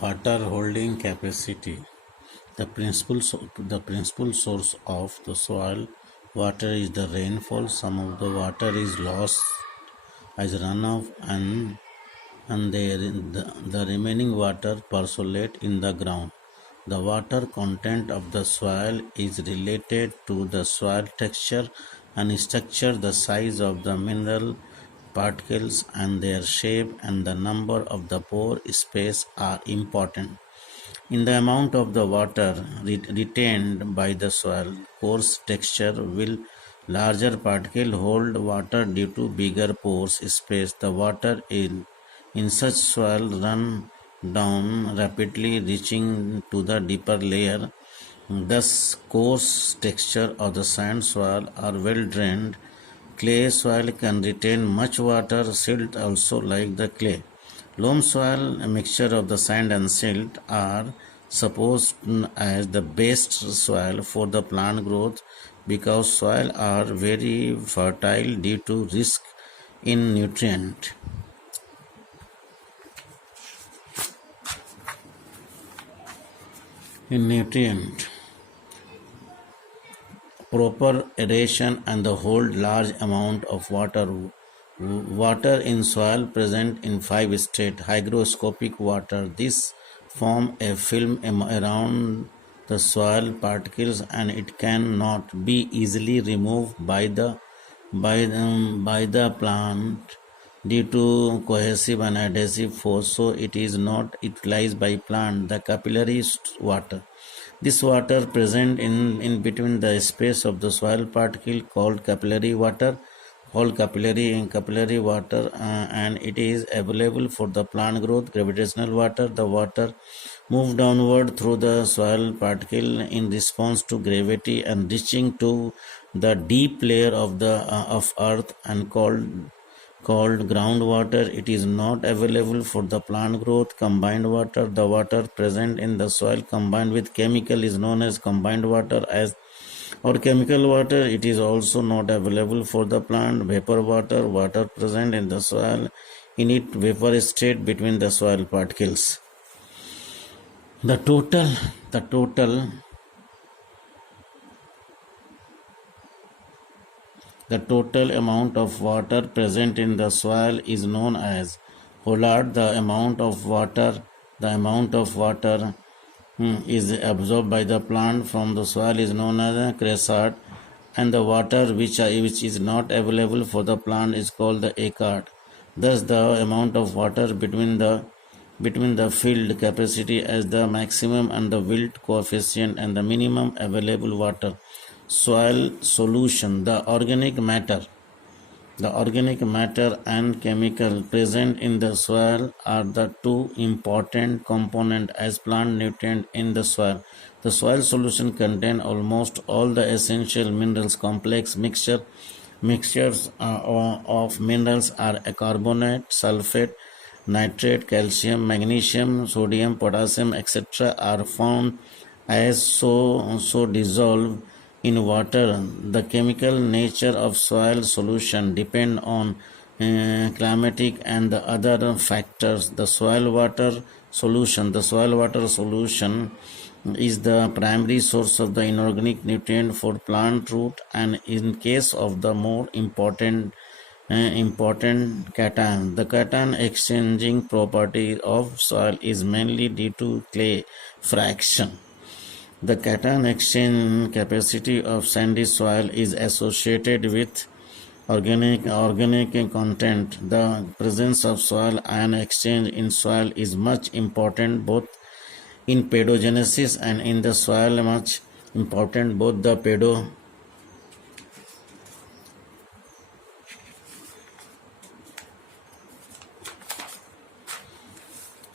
Water holding capacity. The principal source of the soil water is the rainfall. Some of the water is lost as runoff and the remaining water percolate in the ground. The water content of the soil is related to the soil texture and structure. The size of the mineral particles and their shape and the number of the pore space are important in the amount of the water retained by the soil. Coarse texture will larger particle hold water due to bigger pores space. The water in such soil run down rapidly, reaching to the deeper layer. Thus, coarse texture of the sand soil are well drained. Clay soil can retain much water. Silt also like the clay. Loam soil, a mixture of the sand and silt, are supposed as the best soil for the plant growth because soil are very fertile due to risk in nutrient. Proper aeration and the hold large amount of water. Water in soil present in five state hygroscopic water. This form a film around the soil particles and it cannot be easily removed by the plant due to cohesive and adhesive force, so it is not utilized by plant. The capillary water. This water present in between the space of the soil particle called capillary water and it is available for the plant growth. Gravitational water. The water move downward through the soil particle in response to gravity and reaching to the deep layer of earth and called groundwater. It is not available for the plant growth. Combined water. The water present in the soil combined with chemical is known as combined water or chemical water. It is also not available for the plant. Vapor water. Water present in the soil in its vapor state between the soil particles. The total amount of water present in the soil is known as Hollard. The amount of water is absorbed by the plant from the soil is known as Cressard, and the water which is not available for the plant is called the Eckhart. Thus, the amount of water between the field capacity as the maximum and the wilt coefficient and the minimum available water. Soil solution. The organic matter and chemical present in the soil are the two important components as plant nutrient in the soil. The soil solution contain almost all the essential minerals. Complex mixtures of minerals are carbonate, sulfate, nitrate, calcium, magnesium, sodium, potassium, etc. are found as so dissolved in water. The chemical nature of soil solution depend on climatic and the other factors. The soil water solution is the primary source of the inorganic nutrient for plant root, and in case of the more important cation. The cation exchanging property of soil is mainly due to clay fraction. The cation exchange capacity of sandy soil is associated with organic content. The presence of soil ion exchange in soil is much important both in pedogenesis and in the soil much important both the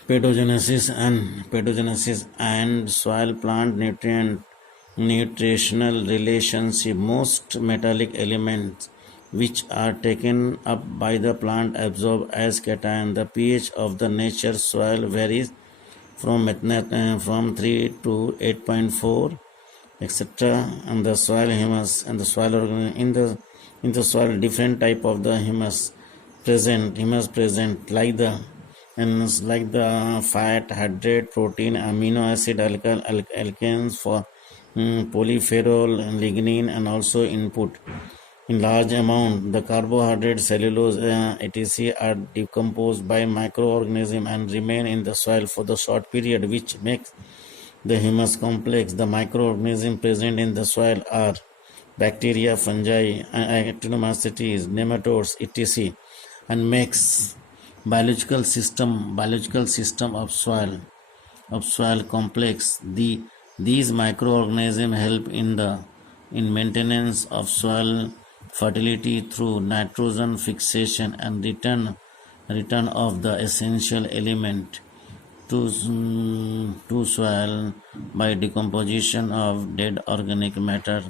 pedogenesis and soil plant nutritional relationship. Most metallic elements which are taken up by the plant absorb as cation. The pH of the nature soil varies from 3 to 8.4 etc. and the soil humus and the soil in the soil different type of the humus present like the and it's like the fat, hydrate, protein, amino acid, alkanes for polyphenol, lignin, and also input in large amount. The carbohydrate, cellulose, etc. are decomposed by microorganisms and remain in the soil for the short period, which makes the humus complex. The microorganisms present in the soil are bacteria, fungi, actinomycetes, nematodes, etc., and makes biological system of soil complex. These microorganisms help in maintenance of soil fertility through nitrogen fixation and return of the essential element to soil by decomposition of dead organic matter